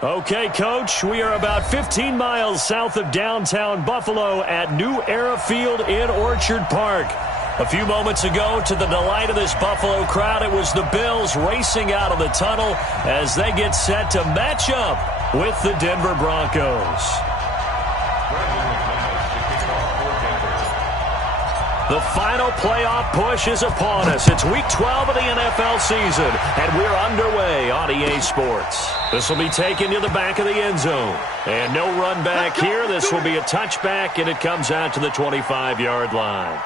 Okay, Coach, we are about 15 miles south of downtown Buffalo at New Era Field in Orchard Park. A few moments ago, to the delight of this Buffalo crowd, it was the Bills racing out of the tunnel as they get set to match up with the Denver Broncos. The final playoff push is upon us. It's Week 12 of the NFL season, and we're underway on EA Sports. This will be taken to the back of the end zone. And no run back here. This will be a touchback, and it comes out to the 25-yard line.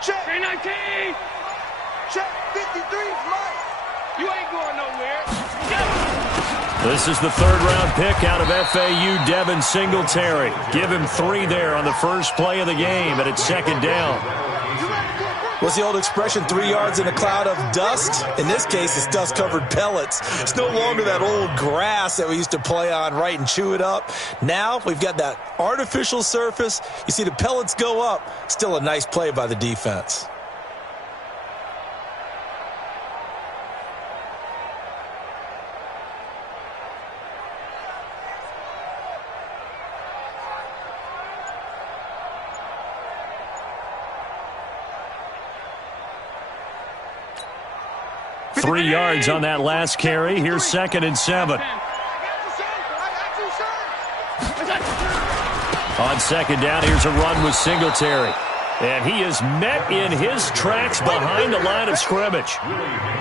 Check 19. Check 53, Mike. You ain't going nowhere. This is the third-round pick out of FAU, Devin Singletary. Give him 3 there on the first play of the game, and it's second down. What's the old expression, 3 yards in a cloud of dust? In this case, it's dust-covered pellets. It's no longer that old grass that we used to play on, right, and chew it up. Now we've got that artificial surface. You see the pellets go up. Still a nice play by the defense. Three yards on that last carry. Here's second and 7. On second down, here's a run with Singletary. And he is met in his tracks behind the line of scrimmage.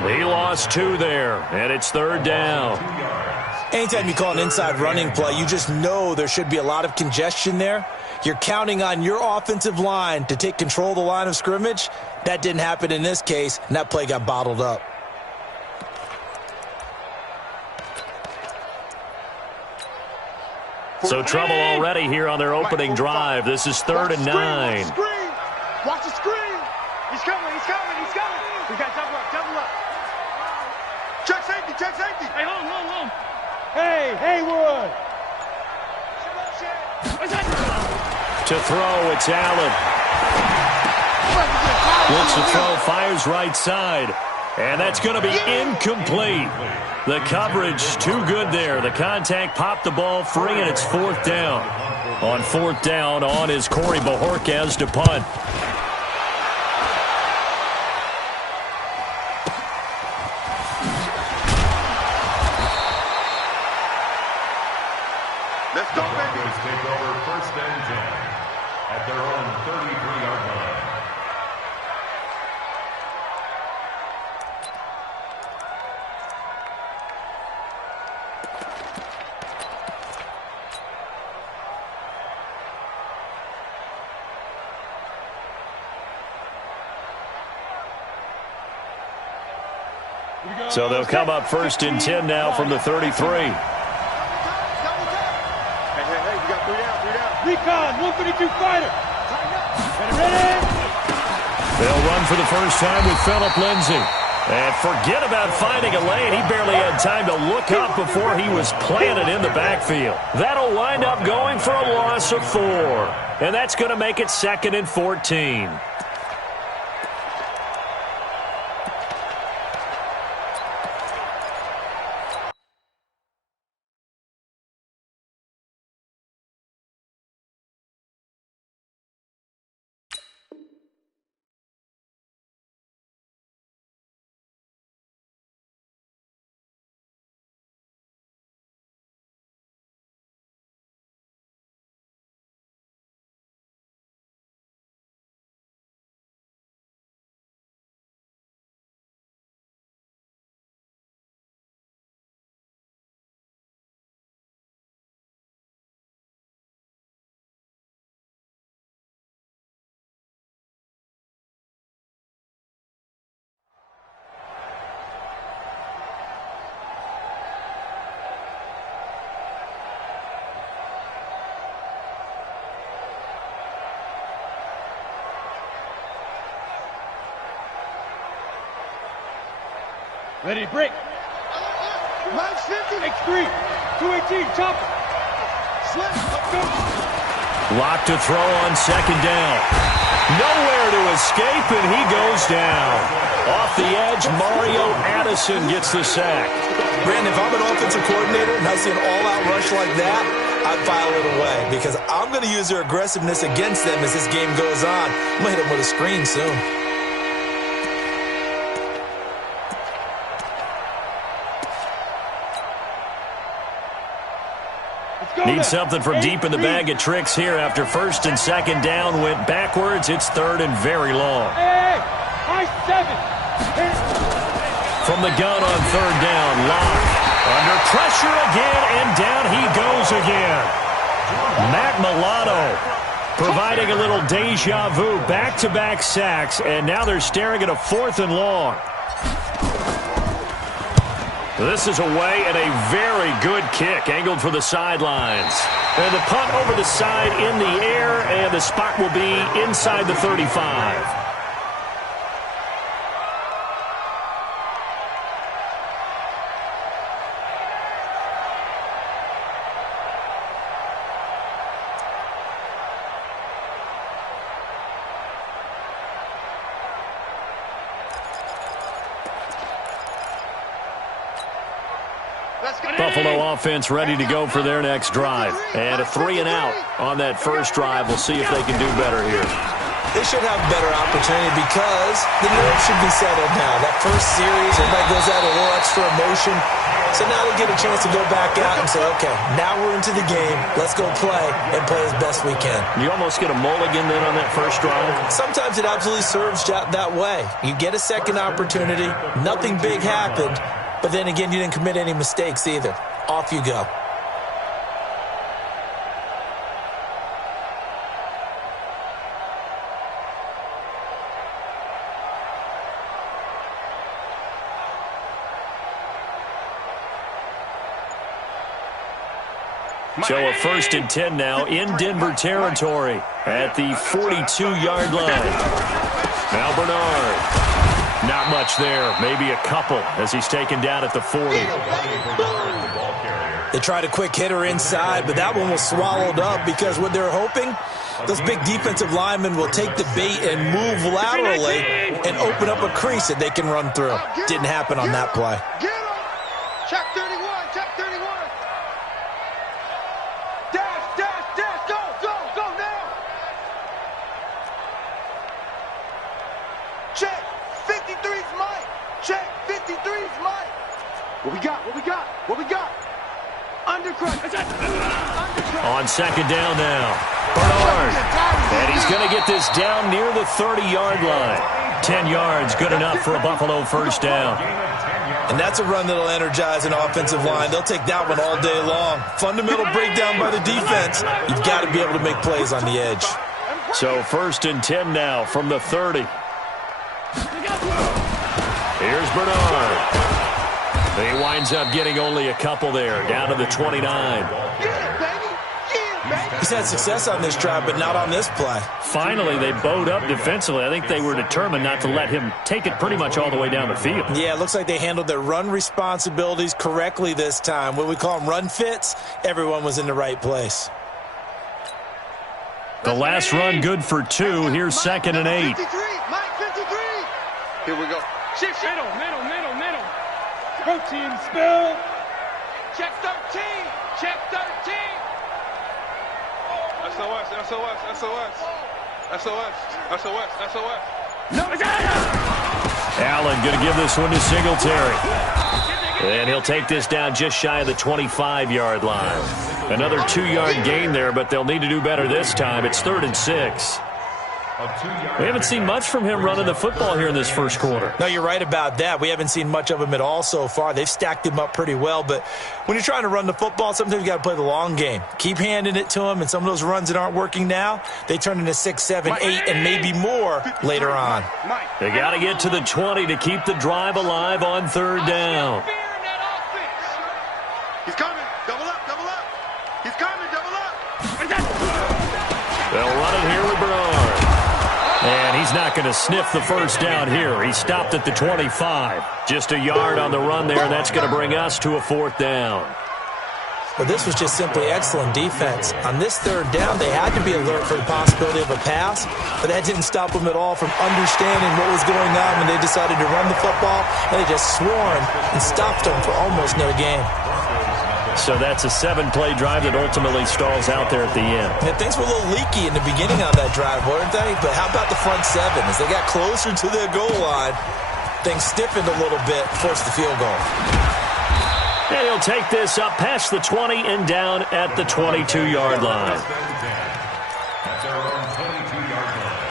He lost 2 there, and it's third down. Anytime you call an inside running play, you just know there should be a lot of congestion there. You're counting on your offensive line to take control of the line of scrimmage. That didn't happen in this case, and that play got bottled up. So trouble already here on their opening drive. This is third and 9. Watch the screen. He's coming. We got double up. Check safety. Hey, hold. Hey, Haywood. To throw, it's Allen. Looks to throw, fires right side. And that's going to be incomplete. The coverage too good there. The contact popped the ball free, and it's fourth down. On fourth down, on is Corey Bojorquez to punt. Let's go, baby. Broncos take over first and 10 at their own 33-yard line. So they'll come up first and 10 now from the 33. Hey, we got 3 down. Recon, 152 fighter. Ready? They'll run for the first time with Phillip Lindsay. And forget about finding a lane. He barely had time to look up before he was planted in the backfield. That'll wind up going for a loss of 4. And that's going to make it second and 14. Ready, break. Mine's 50. X3. 218, chopper. Slip. Let's go. Lock to throw on second down. Nowhere to escape, and he goes down. Off the edge, Mario Addison gets the sack. Brandon, if I'm an offensive coordinator and I see an all-out rush like that, I'd file it away because I'm going to use their aggressiveness against them as this game goes on. I'm going to hit them with a screen soon. Need something from deep in the bag of tricks here after first and second down went backwards. It's third and very long. Hey, high 7. From the gun on third down, Locke under pressure again, and down he goes again. Matt Milano providing a little deja vu, back-to-back sacks, and now they're staring at a 4th and long. This is away and a very good kick, angled for the sidelines. And the punt over the side in the air, and the spot will be inside the 35. Buffalo offense ready to go for their next drive. And a 3-and-out on that first drive. We'll see if they can do better here. They should have a better opportunity because the nerves should be settled now. That first series, everybody goes out with a little extra emotion. So now they get a chance to go back out and say, okay, now we're into the game. Let's go play and play as best we can. You almost get a mulligan then on that first drive? Sometimes it absolutely serves that way. You get a second opportunity. Nothing big happened. But then again, you didn't commit any mistakes either. Off you go. So a 1st and 10 now in Denver territory at the 42-yard line. Now Bernard. Not much there. Maybe a couple as he's taken down at the 40. They tried a quick hitter inside, but that one was swallowed up because what they're hoping, those big defensive linemen will take the bait and move laterally and open up a crease that they can run through. Didn't happen on that play. Get him. Check 31. Check 31. Dash, dash, dash. Go, go, go now. Check. 53's Mike. Check. 53's Mike. What we got? What we got? What we got? Undercut. On second down now. Bernard. And he's going to get this down near the 30-yard line. 10 yards, good enough for a Buffalo first down. And that's a run that'll energize an offensive line. They'll take that one all day long. Fundamental breakdown by the defense. You've got to be able to make plays on the edge. So 1st and 10 now from the 30. Here's Bernard. He winds up getting only a couple there, down to the 29. He's had success on this drive, but not on this play. Finally, they bowed up defensively. I think they were determined not to let him take it pretty much all the way down the field. Yeah, it looks like they handled their run responsibilities correctly this time. What we call them run fits, everyone was in the right place. The last run good for 2. Here's 2nd and 8. 53. Mike 53. Here we go. Shift, middle. Protein spill. Check 13. Check 13. SOS, SOS, SOS. SOS, SOS, SOS. No, Allen going to give this one to Singletary. And he'll take this down just shy of the 25-yard line. Another 2-yard gain there, but they'll need to do better this time. It's 3rd and 6. We haven't seen much from him running the football here in this first quarter. No, you're right about that. We haven't seen much of him at all so far. They've stacked him up pretty well, but when you're trying to run the football, sometimes you got to play the long game. Keep handing it to him, and some of those runs that aren't working now, they turn into 6, 7, 8, and maybe more later on. They got to get to the 20 to keep the drive alive on 3rd down. He's coming. Double up, double up. He's coming, double up. They'll run it here with Bernard. And he's He's not going to sniff the first down here. He stopped at the 25. Just a yard on the run there, and that's going to bring us to a 4th down. But this was just simply excellent defense. On this 3rd down, they had to be alert for the possibility of a pass, but that didn't stop them at all from understanding what was going on when they decided to run the football, and they just swarmed and stopped them for almost no gain. So that's a 7-play drive that ultimately stalls out there at the end. And things were a little leaky in the beginning on that drive, weren't they? But how about the front 7? As they got closer to their goal line, things stiffened a little bit, forced the field goal. And he'll take this up past the 20 and down at the 22-yard line. At their own 22-yard line.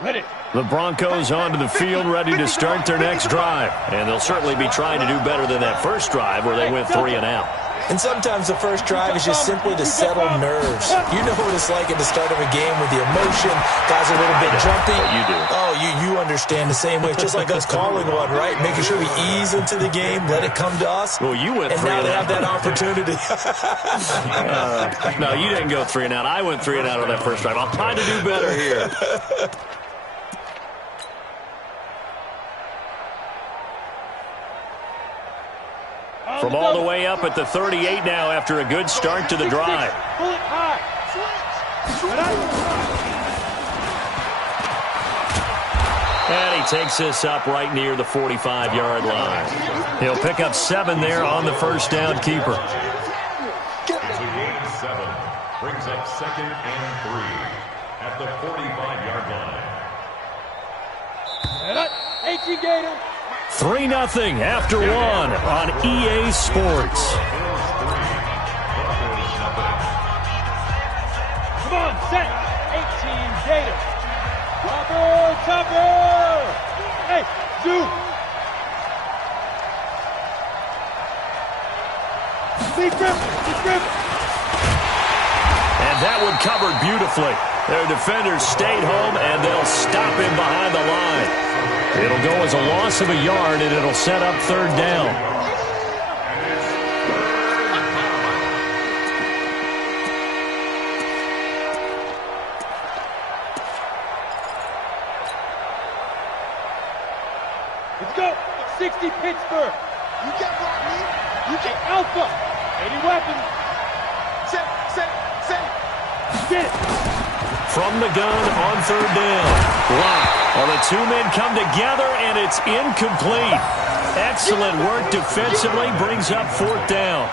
Ready. The Broncos onto the field, ready to start their next drive. And they'll certainly be trying to do better than that first drive where they went 3 and out. And sometimes the first drive is just simply to settle nerves. You know what it's like at the start of a game with the emotion. Guys are a little bit jumpy. You do. Oh, you understand the same way. It's just like us calling one, right? Making sure we ease into the game, let it come to us. Well, you went 3 and and out. now they have that opportunity. No, you didn't go 3 and out. I went 3 and out on that first drive. I'll try to do better here. From all the way up at the 38 now after a good start to the drive. Pull it high. And he takes this up right near the 45-yard line. He'll pick up 7 there on the first down keeper. To gain 7, brings up 2nd and 3 at the 45-yard line. 18 Gator. 3-0 after 1 on EA Sports. Come on, set. 18 Gator. Topper. Hey, zoom. And that one covered beautifully. Their defenders stayed home, and they'll stop him behind the line. It'll go as a loss of a yard, and it'll set up 3rd down. Let's go. 60 Pittsburgh. You get Rodney. You get Alpha. 80 weapons. Set. Get it. From the gun on 3rd down. Block. Well, the 2 men come together, and it's incomplete. Excellent work defensively. Brings up 4th down.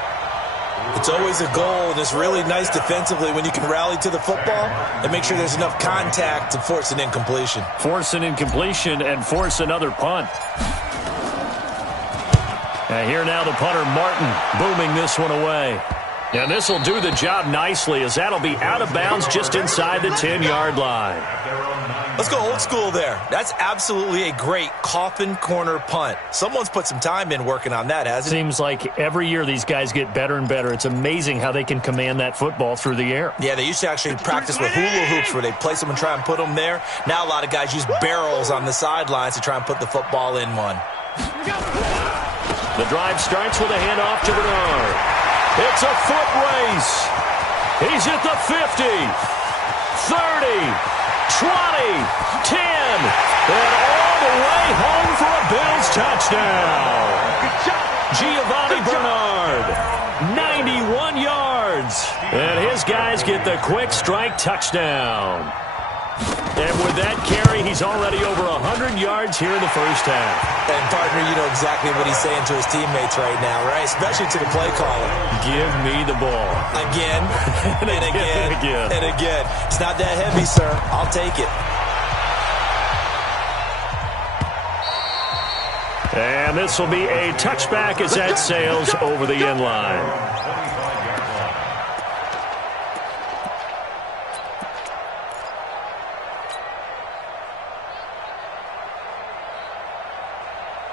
It's always a goal, and it's really nice defensively when you can rally to the football and make sure there's enough contact to force an incompletion. Force an incompletion and force another punt. And here now the punter, Martin, booming this one away. And this will do the job nicely as that'll be out of bounds just inside the 10-yard line. Let's go old school there. That's absolutely a great coffin corner punt. Someone's put some time in working on that, hasn't it? Seems like every year these guys get better and better. It's amazing how they can command that football through the air. Yeah, they used to actually practice with hula hoops where they place them and try and put them there. Now a lot of guys use barrels on the sidelines to try and put the football in one. The drive starts with a handoff to Bernard. It's a foot race. He's at the 50, 30, 20, 10, and all the way home for a Bills touchdown. Giovanni Bernard, 91 yards. And his guys get the quick strike touchdown. And with that carry, he's already over 100 yards here in the first half. And, partner, you know exactly what he's saying to his teammates right now, right? Especially to the play caller. Give me the ball. Again, and again, again. and again. It's not that heavy, sir. I'll take it. And this will be a touchback as that sails over the end line.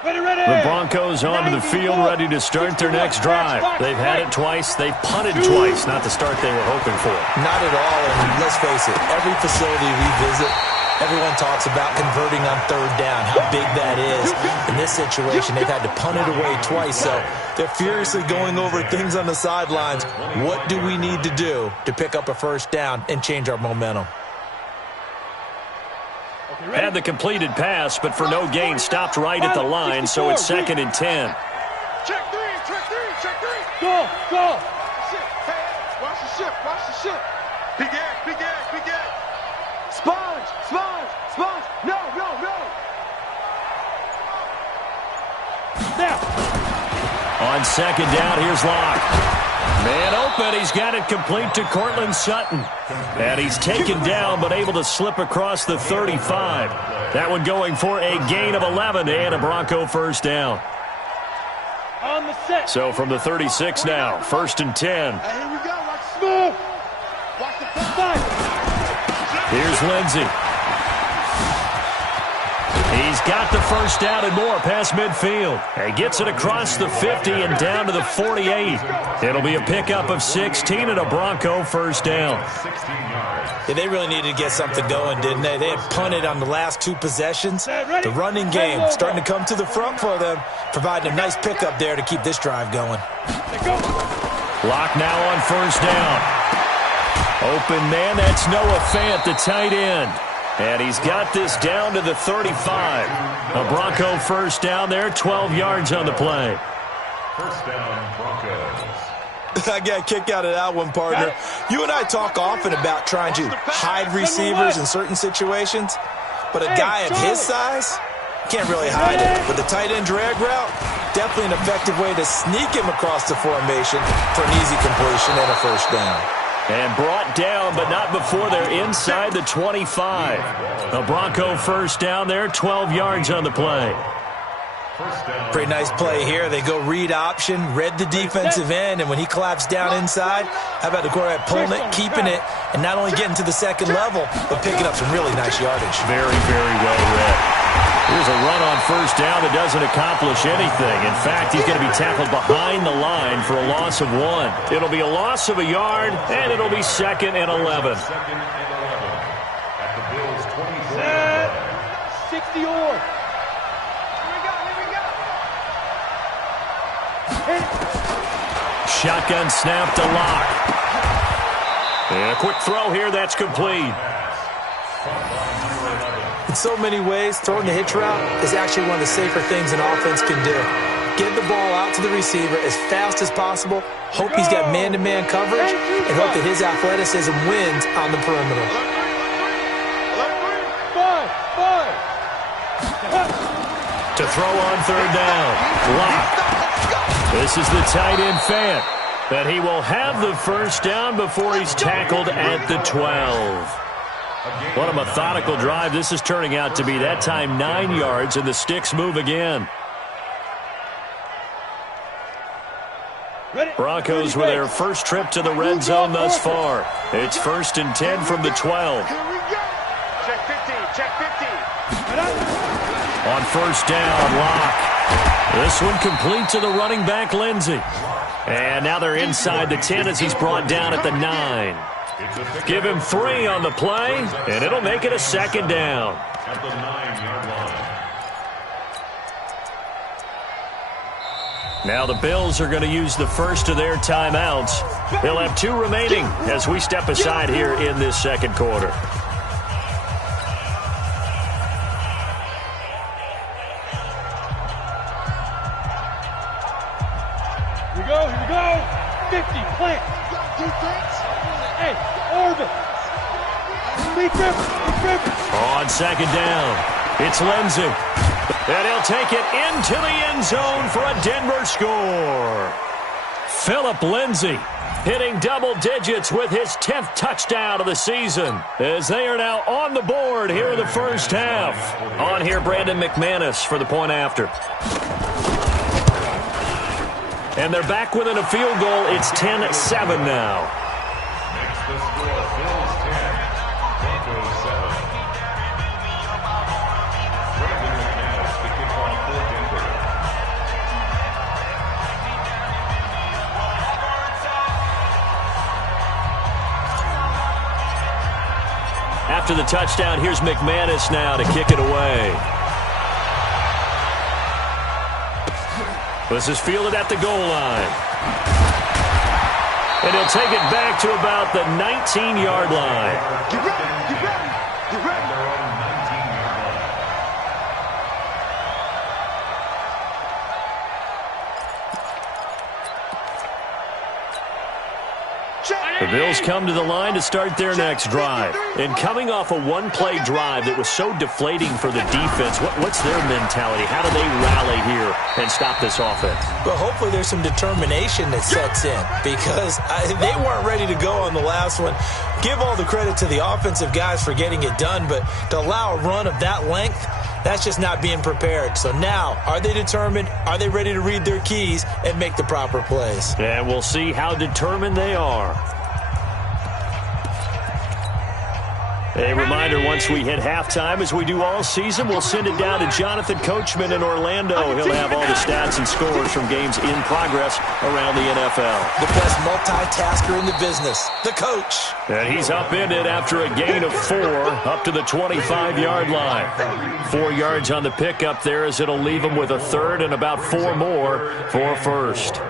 The Broncos onto the field, ready to start their next drive. They've had it twice. They've punted twice. Not the start they were hoping for. Not at all. And let's face it, every facility we visit, everyone talks about converting on 3rd down, how big that is. In this situation, they've had to punt it away twice. So They're furiously going over things on the sidelines. What do we need to do to pick up a first down and change our momentum? Had the completed pass, but for no gain, stopped right at the line, so it's 2nd and 10. Check three, check three, check three. Go, go. Hey, watch the ship, watch the ship. Big egg, big egg, big egg. Sponge, sponge, sponge. No, no, no. Now. On 2nd down, here's Locke. Man open, he's got it complete to Cortland Sutton. And he's taken down, but able to slip across the 35. That one going for a gain of 11 and a Bronco first down. On the set. So from the 36 now, 1st and 10. Hey, here we go. Watch smooth. Watch the Five. Here's Lindsey. He's got the first down and more past midfield. He gets it across the 50 and down to the 48. It'll be a pickup of 16 and a Bronco first down. Yeah, they really needed to get something going, didn't they? They had punted on the last 2 possessions. The running game starting to come to the front for them, providing a nice pickup there to keep this drive going. Locke now on first down. Open man, that's Noah Fant, the tight end. And he's got this down to the 35. A Bronco first down there, 12 yards on the play. First down, Broncos. I got a kick out of that one, partner. You and I talk often about trying to hide receivers in certain situations, but a guy of his size can't really hide it. But the tight end drag route, definitely an effective way to sneak him across the formation for an easy completion and a first down. And brought down, but not before they're inside the 25. A Bronco first down there, 12 yards on the play. Pretty nice play here. They go read option, read the defensive end, and when he collapsed down inside, how about the quarterback pulling it, keeping it, and not only getting to the second level, but picking up some really nice yardage. Very, very well read. Here's a run on first down that doesn't accomplish anything. In fact, he's going to be tackled behind the line for a loss of 1. It'll be a loss of a yard, and it'll be 2nd and 11. 2nd and 11 at the Bills' 24. 60 or. Shotgun snap to Locke. And a quick throw here, that's complete. In so many ways, throwing the hitch route is actually one of the safer things an offense can do. Get the ball out to the receiver as fast as possible, hope he's got man-to-man coverage, and hope that his athleticism wins on the perimeter. To throw on 3rd down, Locke. This is the tight end Fant, but he will have the first down before he's tackled at the 12. What a methodical drive this is turning out to be. That time 9 yards, and the sticks move again. Broncos with their first trip to the red zone thus far. It's 1st and 10 from the 12. Check 15, check 15. On first down, Locke. This one complete to the running back, Lindsey. And now they're inside the 10 as he's brought down at the 9. Give him 3 on the play, and it'll make it a 2nd down. At the 9-yard line. Now the Bills are going to use the first of their timeouts. They'll have 2 remaining as we step aside here in this second quarter. Here we go. 50, plant. Hey, Orville. On 2nd down, it's Lindsey. And he'll take it into the end zone for a Denver score. Phillip Lindsey hitting double digits with his 10th touchdown of the season, as they are now on the board here in the first half. On here, Brandon McManus for the point after. And they're back within a field goal. It's 10-7 now. Makes the score Bills 10, Broncos 7. Brandon McManus, the kickoff for Denver. After the touchdown, here's McManus now to kick it away. This is fielded at the goal line. And he'll take it back to about the 19-yard line. Get ready, get ready, get ready. The Bills come to the line to start their next drive. And coming off a one-play drive that was so deflating for the defense, what's their mentality? How do they rally here and stop this offense? Well, hopefully there's some determination that sets in because they weren't ready to go on the last one. Give all the credit to the offensive guys for getting it done, but to allow a run of that length, that's just not being prepared. So now, are they determined? Are they ready to read their keys and make the proper plays? And we'll see how determined they are. A reminder, once we hit halftime, as we do all season, we'll send it down to Jonathan Coachman in Orlando. He'll have all the stats and scores from games in progress around the NFL. The best multitasker in the business, the coach. And he's upended after a gain of 4 up to the 25-yard line. 4 yards on the pickup there as it'll leave him with a third and about 4 more for first.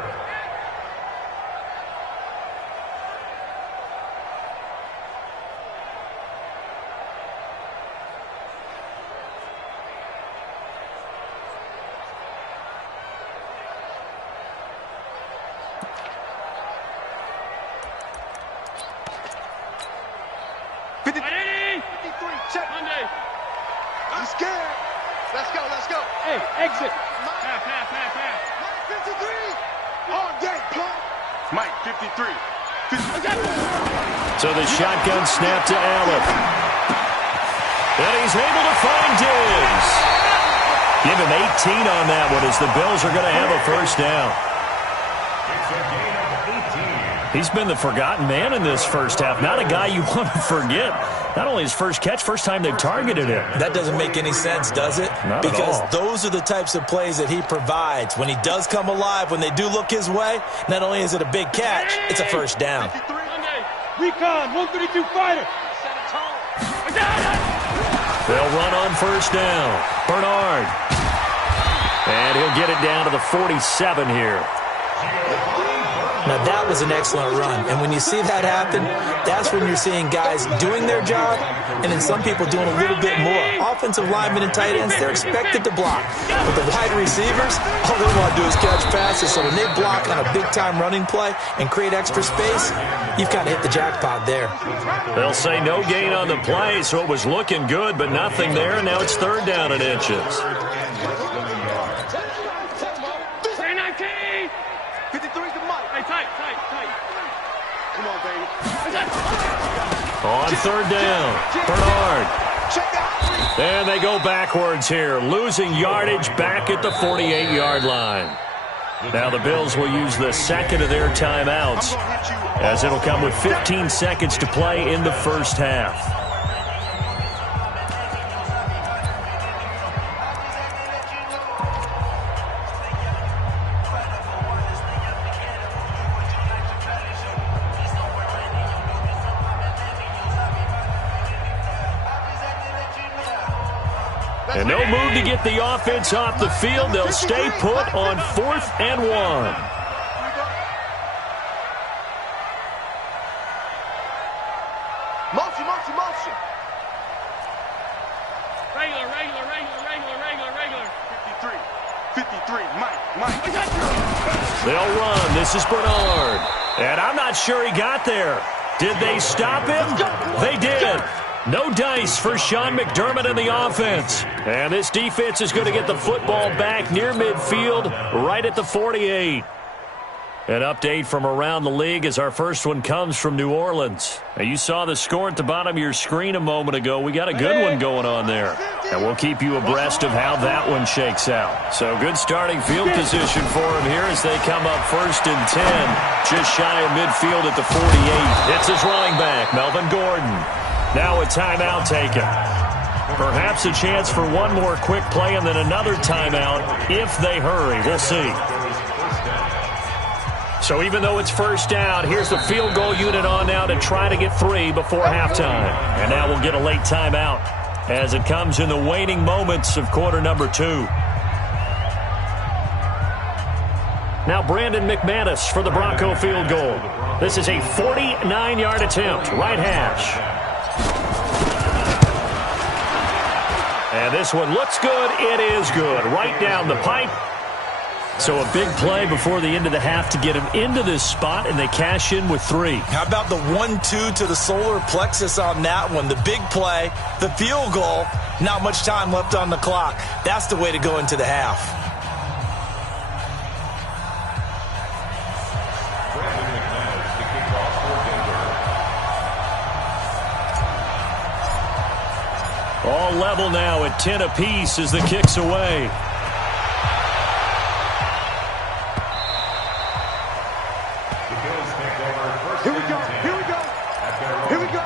So the shotgun snap to Allen. And he's able to find Diggs. Give him 18 on that one as the Bills are going to have a first down. He's been the forgotten man in this first half. Not a guy you want to forget. Not only his first catch, first time they've targeted him. That doesn't make any sense, does it? Not because at all. Those are the types of plays that he provides. When he does come alive, when they do look his way, not only is it a big catch, it's a first down. Recon, 132 fighter. They'll run on first down. Bernard. And he'll get it down to the 47 here. Now, that was an excellent run. And when you see that happen, that's when you're seeing guys doing their job and then some people doing a little bit more. Offensive linemen and tight ends, they're expected to block. But the wide receivers, all they want to do is catch passes. So when they block on a big-time running play and create extra space, you've kind of hit the jackpot there. They'll say no gain on the play, so it was looking good, but nothing there, and now it's third down and inches. 53's the mic. Hey, tight. Come on, baby. On third down, Bernard. And they go backwards here, losing yardage back at the 48-yard line. Now the Bills will use the second of their timeouts as it'll come with 15 seconds to play in the first half. And no move to get the offense off the field. They'll stay put on 4th and 1. Motion. Regular. 53, Mike. They'll run. This is Bernard. And I'm not sure he got there. Did they stop him? They did. No dice for Sean McDermott in the offense. And this defense is going to get the football back near midfield, right at the 48. An update from around the league as our first one comes from New Orleans. Now, you saw the score at the bottom of your screen a moment ago. We got a good one going on there. And we'll keep you abreast of how that one shakes out. So good starting field position for him here as they come up 1st and 10. Just shy of midfield at the 48. It's his running back, Melvin Gordon. Now a timeout taken. Perhaps a chance for one more quick play and then another timeout if they hurry. We'll see. So even though it's first down, here's the field goal unit on now to try to get 3 before halftime. And now we'll get a late timeout as it comes in the waning moments of quarter number 2. Now Brandon McManus for the Bronco field goal. This is a 49-yard attempt, right hash. And this one looks good. It is good. Right down the pipe. So a big play before the end of the half to get him into this spot, and they cash in with 3. How about the 1-2 to the solar plexus on that one? The big play, the field goal, not much time left on the clock. That's the way to go into the half. All level now at 10 apiece as the kick's away. Here we go. Here we go. Here we go.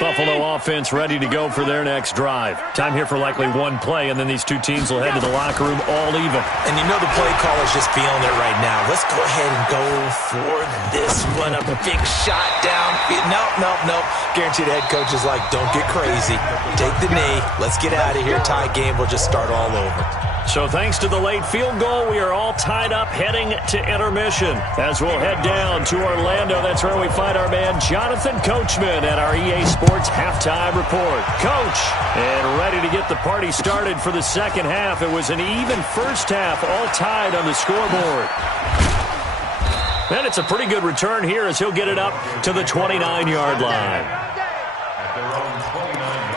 Buffalo offense ready to go for their next drive. Time here for likely one play, and then these two teams will head to the locker room all even. And you know the play caller's just feeling it right now. Let's go ahead and go for this one. A big shot downfield. Nope. Guaranteed the head coach is like, don't get crazy. Take the knee. Let's get out of here. Tie game. We'll just start all over. So thanks to the late field goal, we are all tied up heading to intermission. As we'll head down to Orlando, that's where we find our man Jonathan Coachman at our EA Sports Halftime Report. Coach, and ready to get the party started for the second half. It was an even first half, all tied on the scoreboard. And it's a pretty good return here as he'll get it up to the 29-yard line. At their own 29-yard line.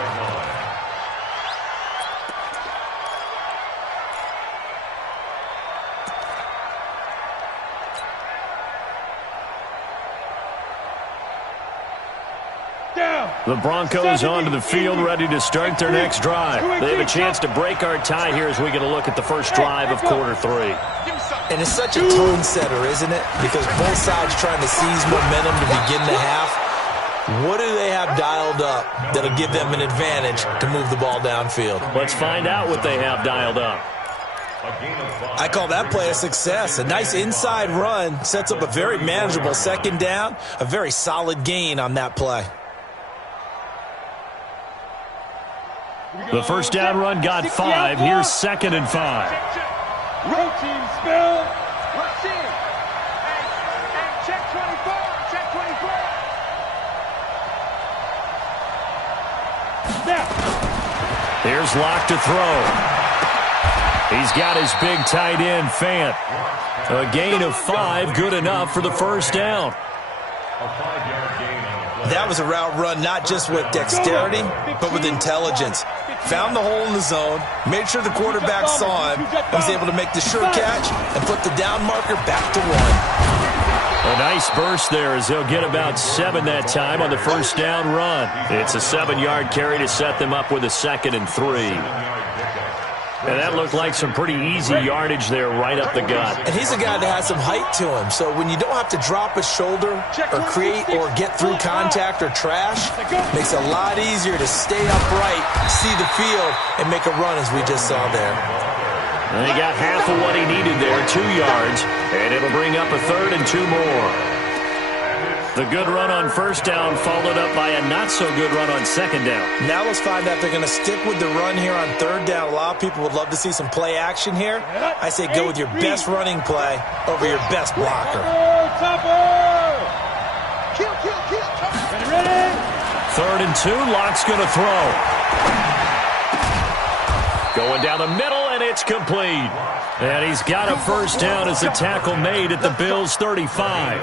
The Broncos onto the field, ready to start their next drive. They have a chance to break our tie here as we get a look at the first drive of quarter 3. And it's such a tone setter, isn't it? Because both sides trying to seize momentum to begin the half. What do they have dialed up that'll give them an advantage to move the ball downfield? Let's find out what they have dialed up. I call that play a success. A nice inside run sets up a very manageable second down. A very solid gain on that play. The first down run got 5. Here's 2nd and 5. Road team spill. Let's see. Hey, check 24. Check 24. Snap. Here's Locke to throw. He's got his big tight end, Fant. A gain of 5, good enough for the first down. A 5-yard gain on the play. That was a route run not just with dexterity, but with intelligence. Found the hole in the zone, made sure the quarterback saw him, and was able to make the sure catch and put the down marker back to 1. A nice burst there as he'll get about 7 that time on the first down run. It's a 7-yard carry to set them up with a 2nd and 3. And that looked like some pretty easy yardage there right up the gut. And he's a guy that has some height to him, so when you don't have to drop a shoulder or create or get through contact or trash, makes it a lot easier to stay upright, see the field, and make a run as we just saw there. And he got half of what he needed there, 2 yards, and it'll bring up a 3rd and 2 more. The good run on first down followed up by a not-so-good run on second down. Now let's find out if they're going to stick with the run here on 3rd down. A lot of people would love to see some play action here. I say go with your best running play over your best blocker. Kill. Ready? 3rd and 2, Locke's going to throw. Going down the middle, and it's complete. And he's got a first down as the tackle made at the Bills' 35.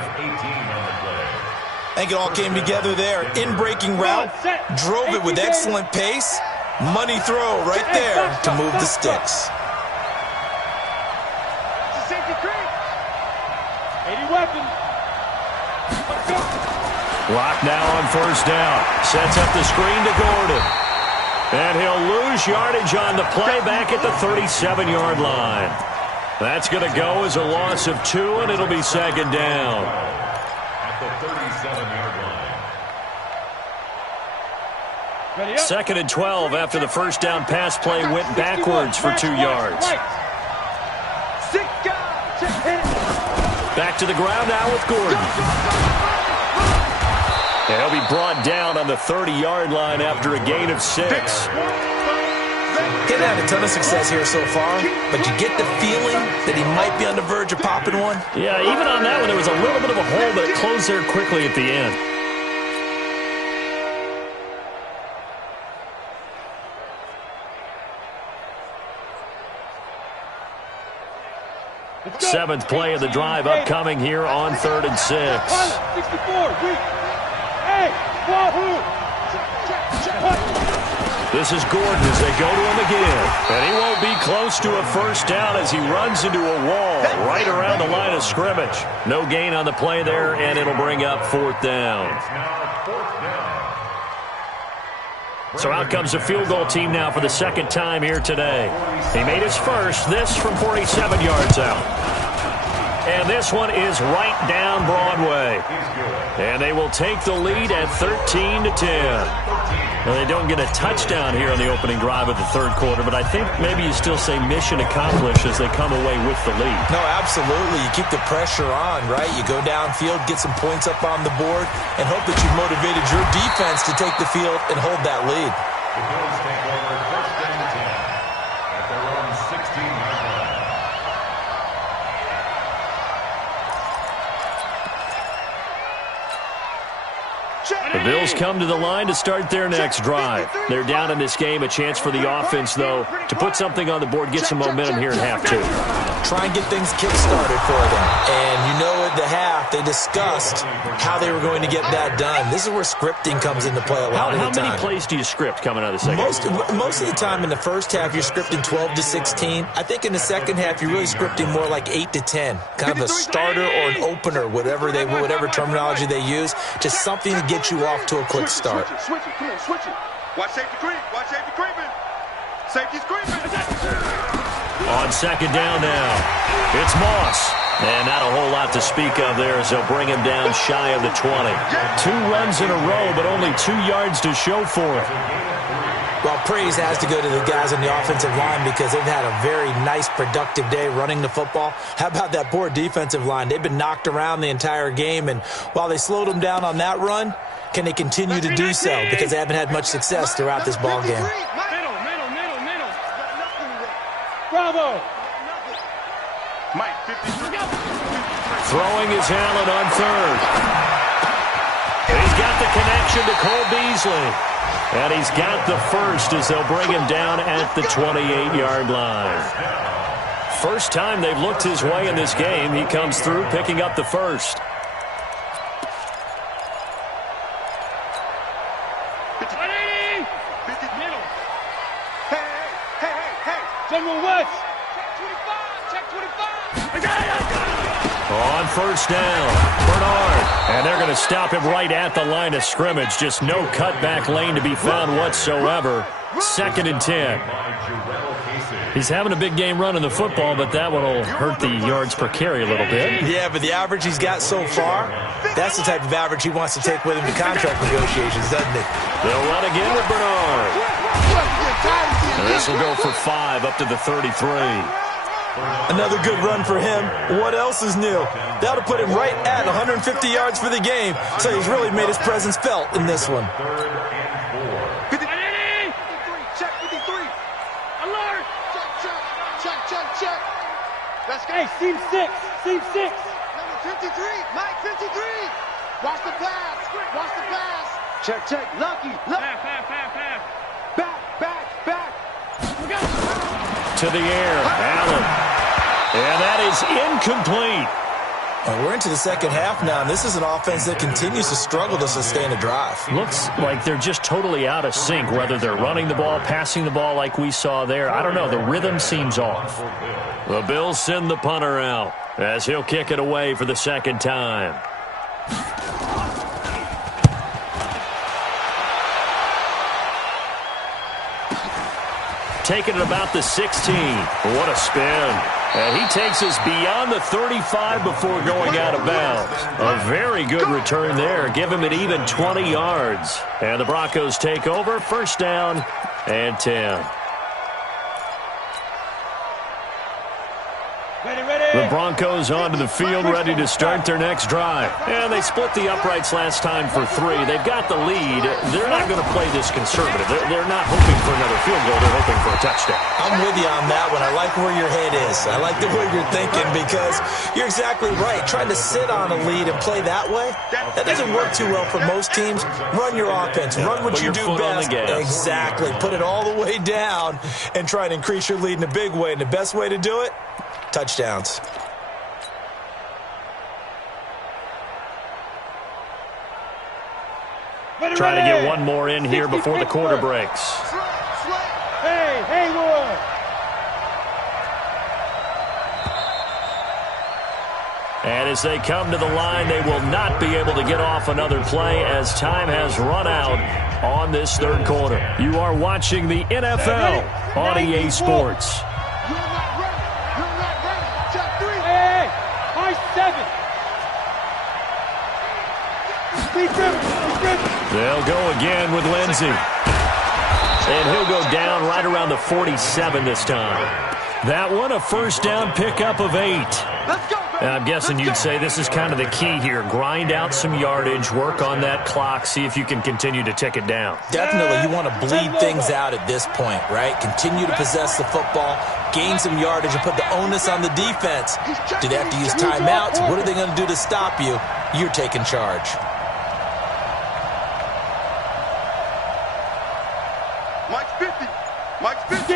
I think it all came together there. In-breaking route, drove it with excellent pace. Money throw right there to move the sticks. Safety creep. 80 weapons. Locke now on first down. Sets up the screen to Gordon. And he'll lose yardage on the play back at the 37-yard line. That's going to go as a loss of 2, and it'll be second down. At the 37-yard line. Second and 12 after the first down pass play went backwards for 2 yards. Back to the ground now with Gordon. And he'll be brought down on the 30-yard line after a gain of 6. He's had a ton of success here so far, but you get the feeling that he might be on the verge of popping one. Yeah, even on that one, there was a little bit of a hole, but it closed there quickly at the end. Seventh play of the drive upcoming here on 3rd and 6. 64, hey, wahoo! This is Gordon as they go to him again. And he won't be close to a first down as he runs into a wall right around the line of scrimmage. No gain on the play there, and it'll bring up 4th down. So out comes the field goal team now for the second time here today. He made his first, this from 47 yards out. And this one is right down Broadway. And they will take the lead at 13-10. Well, they don't get a touchdown here on the opening drive of the 3rd quarter, but I think maybe you still say mission accomplished as they come away with the lead. No, absolutely. You keep the pressure on, right? You go downfield, get some points up on the board, and hope that you've motivated your defense to take the field and hold that lead. The Bills take over 1st and 10 at their own 16-yard line. The Bills come to the line to start their next drive. They're down in this game. A chance for the offense, though, to put something on the board, get some momentum here in half 2. Try and get things kick-started for them. And you know at the half, they discussed how they were going to get that done. This is where scripting comes into play a lot of the time. How many plays do you script coming out of the second? Most of the time in the first half, you're scripting 12 to 16. I think in the second half, you're really scripting more like 8 to 10. Kind of a starter or an opener, whatever terminology they use. Just something to get you off to a quick start. Switch it, come on, switch it. Watch safety creep, watch safety creeping. Safety's creeping. On second down now, it's Moss. And not a whole lot to speak of there as they'll bring him down shy of the 20. 2 runs in a row, but only 2 yards to show for it. Well, praise has to go to the guys on the offensive line because they've had a very nice, productive day running the football. How about that poor defensive line? They've been knocked around the entire game, and while they slowed them down on that run, can they continue to do so? Because they haven't had much success throughout this ball game. Middle. Bravo. Mike, 53. Throwing is Allen on 3rd. And he's got the connection to Cole Beasley. And he's got the first as they'll bring him down at the 28-yard line. First time they've looked his way in this game. He comes through picking up the first. General West. Check 25. On first down, Bernard. And they're going to stop him right at the line of scrimmage. Just no cutback lane to be found whatsoever. 2nd and 10. He's having a big game running the football, but that one will hurt the yards per carry a little bit. Yeah, but the average he's got so far, that's the type of average he wants to take with him to contract negotiations, doesn't it? They'll run again with Bernard. And this will go for 5 up to the 33. Another good run for him. What else is new? That'll put him right at 150 yards for the game, so he's really made his presence felt in this one. 53. Check 53. Alert. Check. Let's go. Hey, seam 6. Number 53. Mike, 53. Watch the pass. Check. Lucky. Pass. Back. To the air, Allen. And that is incomplete. We're into the second half now, and this is an offense that continues to struggle to sustain a drive. Looks like they're just totally out of sync, whether they're running the ball, passing the ball like we saw there. I don't know. The rhythm seems off. The Bills send the punter out as he'll kick it away for the second time. taken at about the 16. What a spin. And he takes us beyond the 35 before going out of bounds. A very good return there. Give him an even 20 yards. And the Broncos take over. First down and 10. The Broncos onto the field, ready to start their next drive. And they split the uprights last time for 3. They've got the lead. They're not going to play this conservative. They're not hoping for another field goal. They're hoping for a touchdown. I'm with you on that one. I like where your head is. I like the way you're thinking because you're exactly right. Trying to sit on a lead and play that way, that doesn't work too well for most teams. Run your offense. Run what you do best. Exactly. Put it all the way down and try and increase your lead in a big way. And the best way to do it, touchdowns. Trying to get one more in here before the quarter breaks. Hey, Haywood! And as they come to the line, they will not be able to get off another play as time has run out on this third quarter. You are watching the NFL on EA Sports. They'll go again with Lindsey. And he'll go down right around the 47 this time. That one, a first down pickup of 8. And I'm guessing you'd say this is kind of the key here. Grind out some yardage, work on that clock, see if you can continue to tick it down. Definitely, you want to bleed things out at this point, right? Continue to possess the football, gain some yardage, and put the onus on the defense. Do they have to use timeouts? What are they going to do to stop you? You're taking charge. Mike's 50. Mike's 50.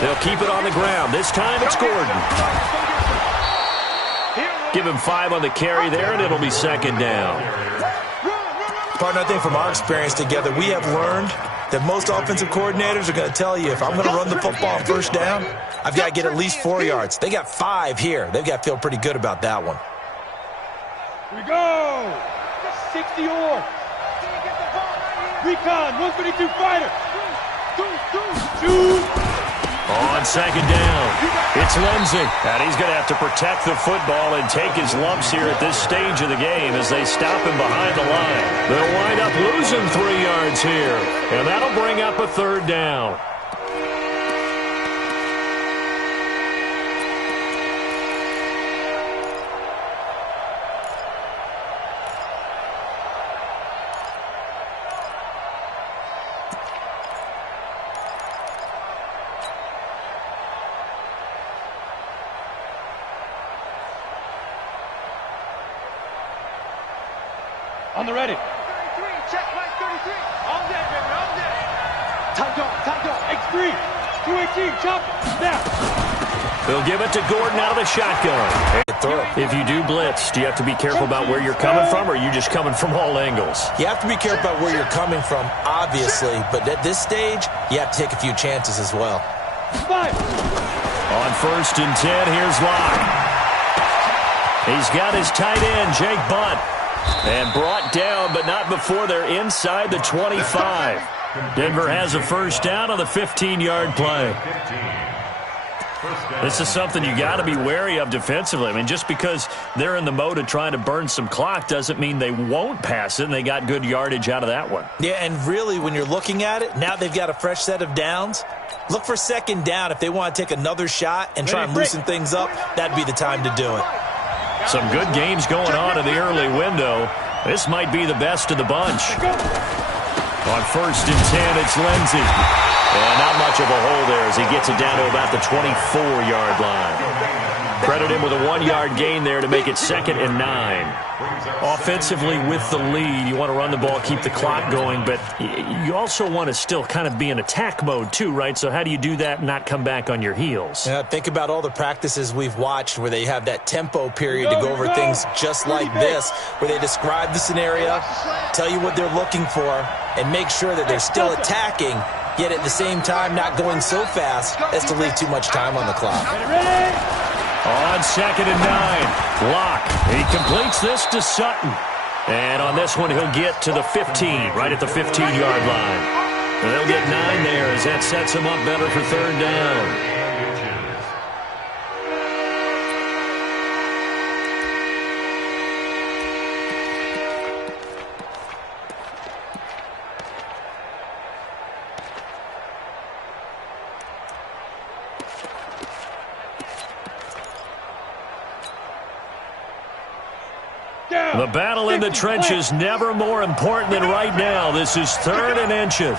They'll keep it on the ground. This time it's Gordon. Give him 5 on the carry there, and it'll be second down. Partner, I think from our experience together, we have learned that most offensive coordinators are going to tell you, if I'm going to run the football on first down, I've got to get at least 4 yards. They got 5 here. They've got to feel pretty good about that one. Here we go. 60 or. Recon, 132 fighter. Two. On second down, it's Lindsey. And he's going to have to protect the football and take his lumps here at this stage of the game as they stop him behind the line. They'll wind up losing 3 yards here, and that'll bring up a third down. On the ready. 33, check Mike 33. All day, baby, all day. Tight go. X3, 218, chop, snap. They'll give it to Gordon out of the shotgun. If you do blitz, do you have to be careful about where you're coming from, or are you just coming from all angles? You have to be careful about where you're coming from, obviously, but at this stage, you have to take a few chances as well. On first and 10, here's Locke. He's got his tight end, Jake Butt. And brought down, but not before they're inside the 25. Denver has a first down on the 15-yard play. This is something you got to be wary of defensively. I mean, just because they're in the mode of trying to burn some clock doesn't mean they won't pass it, and they got good yardage out of that one. Yeah, and really, when you're looking at it, now they've got a fresh set of downs. Look for second down. If they want to take another shot and try and loosen things up, that'd be the time to do it. Some good games going on in the early window. This might be the best of the bunch. On first and 10, it's Lindsey. And not much of a hole there as he gets it down to about the 24-yard line. Credit him with a 1-yard gain there to make it 2nd and 9. Offensively with the lead, you want to run the ball, keep the clock going, but you also want to still kind of be in attack mode too, right? So how do you do that and not come back on your heels? Yeah, think about all the practices we've watched where they have that tempo period to go over things just like this, where they describe the scenario, tell you what they're looking for, and make sure that they're still attacking, yet at the same time not going so fast as to leave too much time on the clock. On 2nd and 9, Locke. He completes this to Sutton. And on this one, he'll get to the 15, right at the 15-yard line. And they'll get 9 there as that sets them up better for third down. The battle in the trenches never more important than right now. This is 3rd and inches.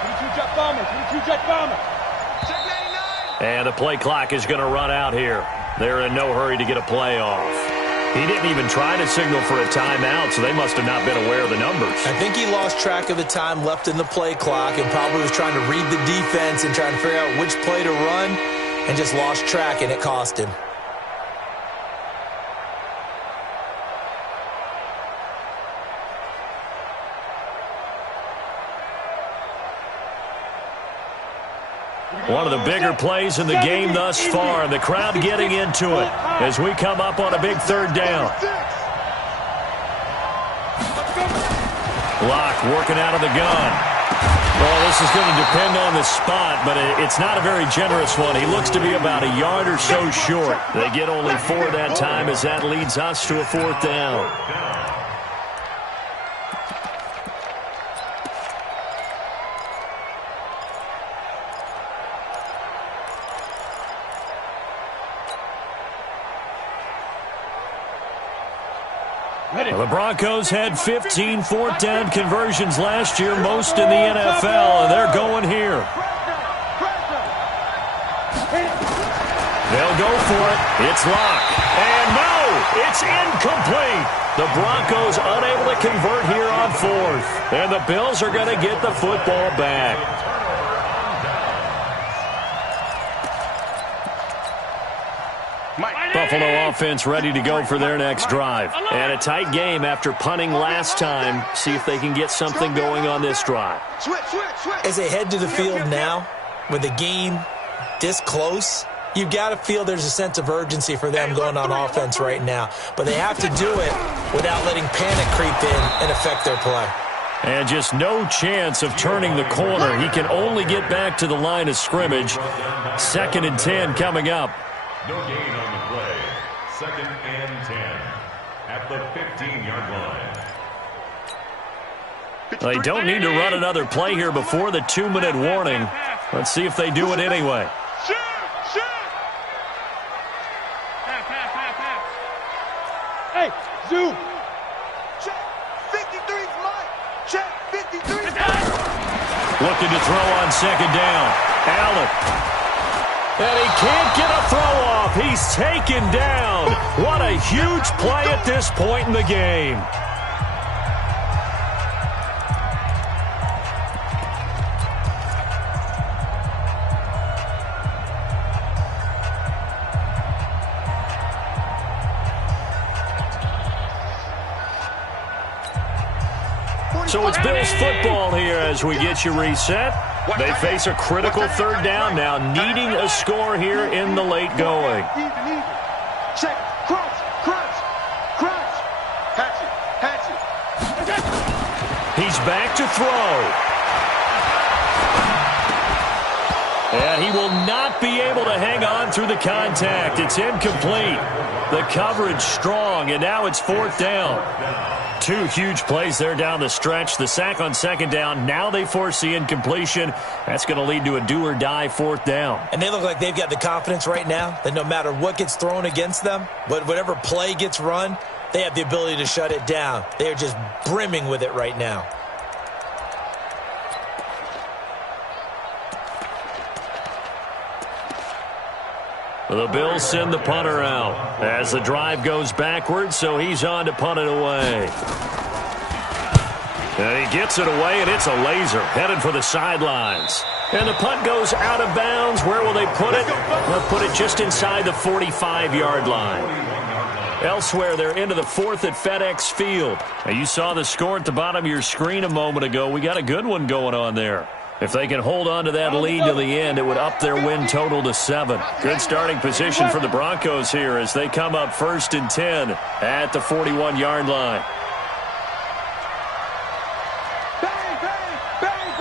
22-jet bomber, 22-jet bomber. And the play clock is going to run out here. They're in no hurry to get a play off. He didn't even try to signal for a timeout, so they must have not been aware of the numbers. I think he lost track of the time left in the play clock and probably was trying to read the defense and trying to figure out which play to run and just lost track, and it cost him. One of the bigger plays in the game thus far, and the crowd getting into it as we come up on a big 3rd down. Locke working out of the gun. Well, this is going to depend on the spot, but it's not a very generous one. He looks to be about a yard or so short. They get only 4 that time as that leads us to a 4th down. The Broncos had 15 4th down conversions last year, most in the NFL, and they're going here. They'll go for it. It's Locke. And no, it's incomplete. The Broncos unable to convert here on 4th. And the Bills are going to get the football back. Buffalo offense ready to go for their next drive. And a tight game after punting last time. See if they can get something going on this drive. As they head to the field now, with the game this close, you've got to feel there's a sense of urgency for them going on offense right now. But they have to do it without letting panic creep in and affect their play. And just no chance of turning the corner. He can only get back to the line of scrimmage. 2nd and 10 coming up. No gain on the play. 2nd and 10 at the 15-yard line. They don't need to run another play here before the 2-minute warning. Let's see if they do it anyway. Hey, zoom. Check. 53's Mike. Check. 53's Looking to throw on 2nd down. Allen. And he can't get a throw off. He's taken down. What a huge play at this point in the game. So it's Bills football here as we get you reset. They face a critical 3rd down now, needing a score here in the late going. Check. Crunch. Hatch it. He's back to throw. And he will not be able to hang on through the contact. It's incomplete. The coverage strong, and now it's 4th down. 2 huge plays there down the stretch. The sack on 2nd down. Now they force the incompletion. That's going to lead to a do-or-die 4th down. And they look like they've got the confidence right now that no matter what gets thrown against them, whatever play gets run, they have the ability to shut it down. They are just brimming with it right now. The Bills send the punter out as the drive goes backwards, so he's on to punt it away. And he gets it away, and it's a laser headed for the sidelines. And the punt goes out of bounds. Where will they put it? They'll put it just inside the 45-yard line. Elsewhere, they're into the 4th at FedEx Field. Now, you saw the score at the bottom of your screen a moment ago. We got a good one going on there. If they can hold on to that lead to the end, it would up their win total to 7. Good starting position for the Broncos here as they come up 1st and 10 at the 41-yard line. Bang, bang, bang,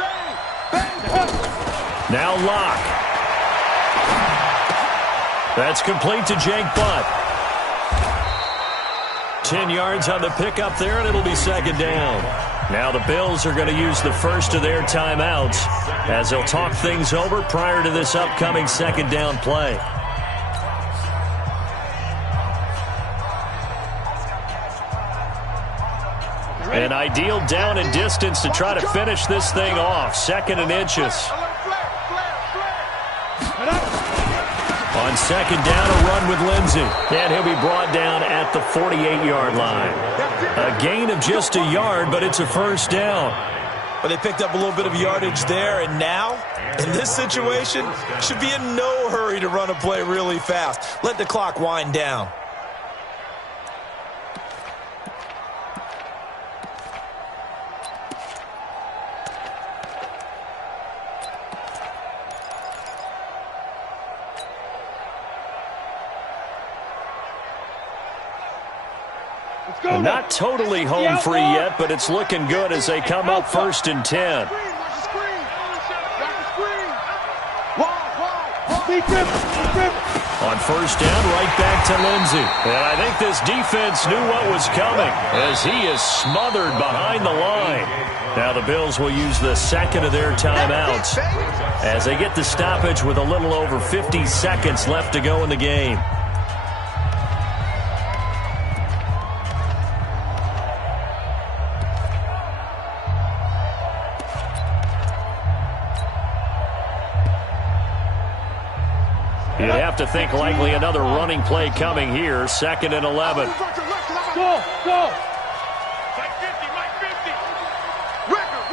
bang, bang. Now Locke. That's complete to Jake Butt. 10 yards on the pickup there, and it'll be 2nd down. Now the Bills are going to use the first of their timeouts as they'll talk things over prior to this upcoming 2nd down play. An ideal down and distance to try to finish this thing off. 2nd and inches. On 2nd down, a run with Lindsey. And he'll be brought down at the 48-yard line. A gain of just a yard, but it's a 1st down. But they picked up a little bit of yardage there, and now, in this situation, should be in no hurry to run a play really fast. Let the clock wind down. Not totally home free yet, but it's looking good as they come up 1st and 10. On 1st down, right back to Lindsey. And I think this defense knew what was coming as he is smothered behind the line. Now the Bills will use the 2nd of their timeouts as they get the stoppage with a little over 50 seconds left to go in the game. You'd have to think likely another running play coming here. 2nd and 11. Go, go. Mike 50, Mike 50. Record.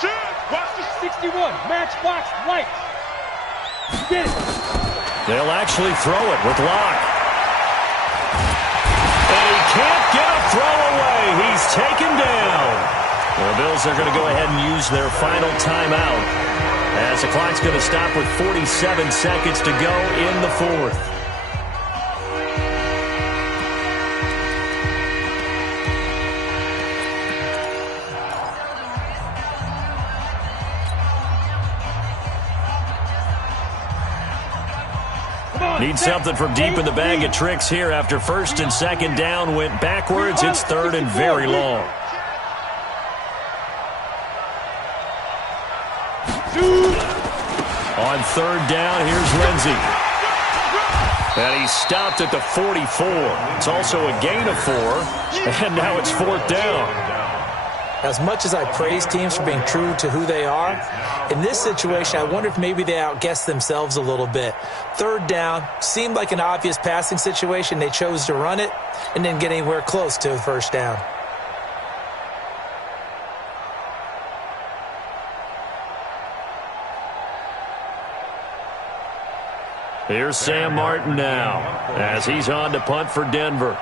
Shoot. Watch the 61, matchbox light. Get it. They'll actually throw it with Locke. And he can't get a throw away. He's taken down. The Bills are going to go ahead and use their final timeout as the clock's going to stop with 47 seconds to go in the 4th. Need something from deep in the bag of tricks here after 1st and 2nd down went backwards. It's 3rd and very long. On 3rd down, here's Lindsey. And he's stopped at the 44. It's also a gain of 4, and now it's 4th down. As much as I praise teams for being true to who they are, in this situation, I wonder if maybe they outguessed themselves a little bit. 3rd down seemed like an obvious passing situation. They chose to run it and didn't get anywhere close to a 1st down. Here's Sam Martin now as he's on to punt for Denver.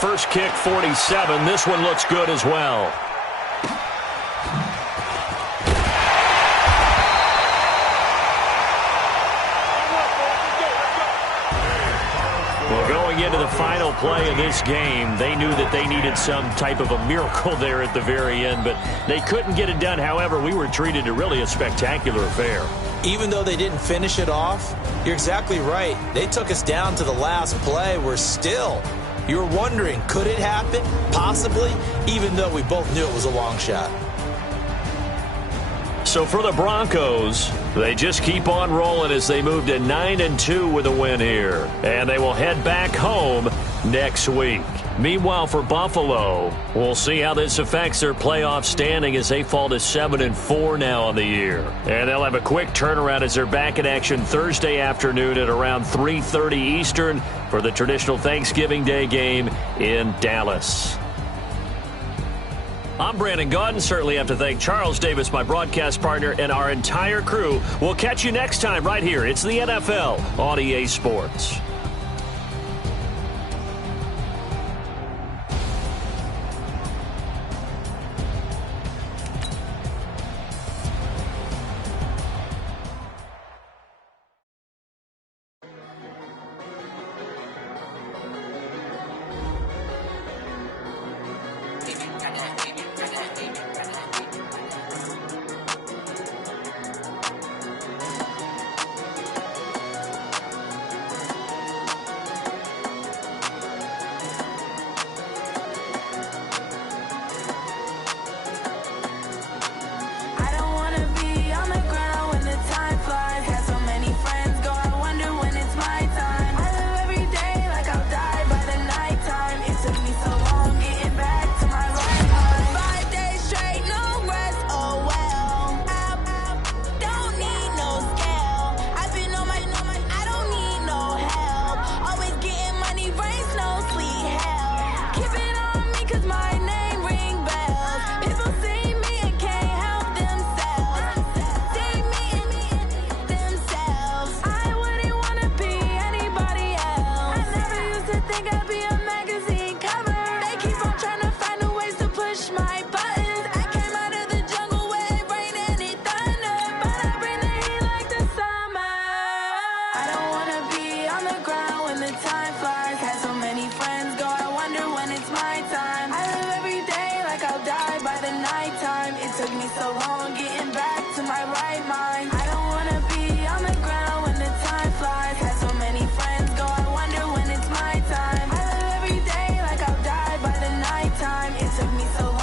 First kick, 47. This one looks good as well. Into the final play of this game, they knew that they needed some type of a miracle there at the very end, but they couldn't get it done. However, we were treated to really a spectacular affair. Even though they didn't finish it off, you're exactly right. They took us down to the last play. We're still, you were wondering, could it happen? Possibly, even though we both knew it was a long shot. So for the Broncos, they just keep on rolling as they move to 9-2 with a win here. And they will head back home next week. Meanwhile, for Buffalo, we'll see how this affects their playoff standing as they fall to 7-4 now on the year. And they'll have a quick turnaround as they're back in action Thursday afternoon at around 3:30 Eastern for the traditional Thanksgiving Day game in Dallas. I'm Brandon Gaudin. Certainly have to thank Charles Davis, my broadcast partner, and our entire crew. We'll catch you next time right here. It's the NFL on EA Sports. Took me so long getting back to my right mind. I don't wanna be on the ground when the time flies. Had so many friends go, I wonder when it's my time. I live every day like I'll die by the nighttime. It took me so long.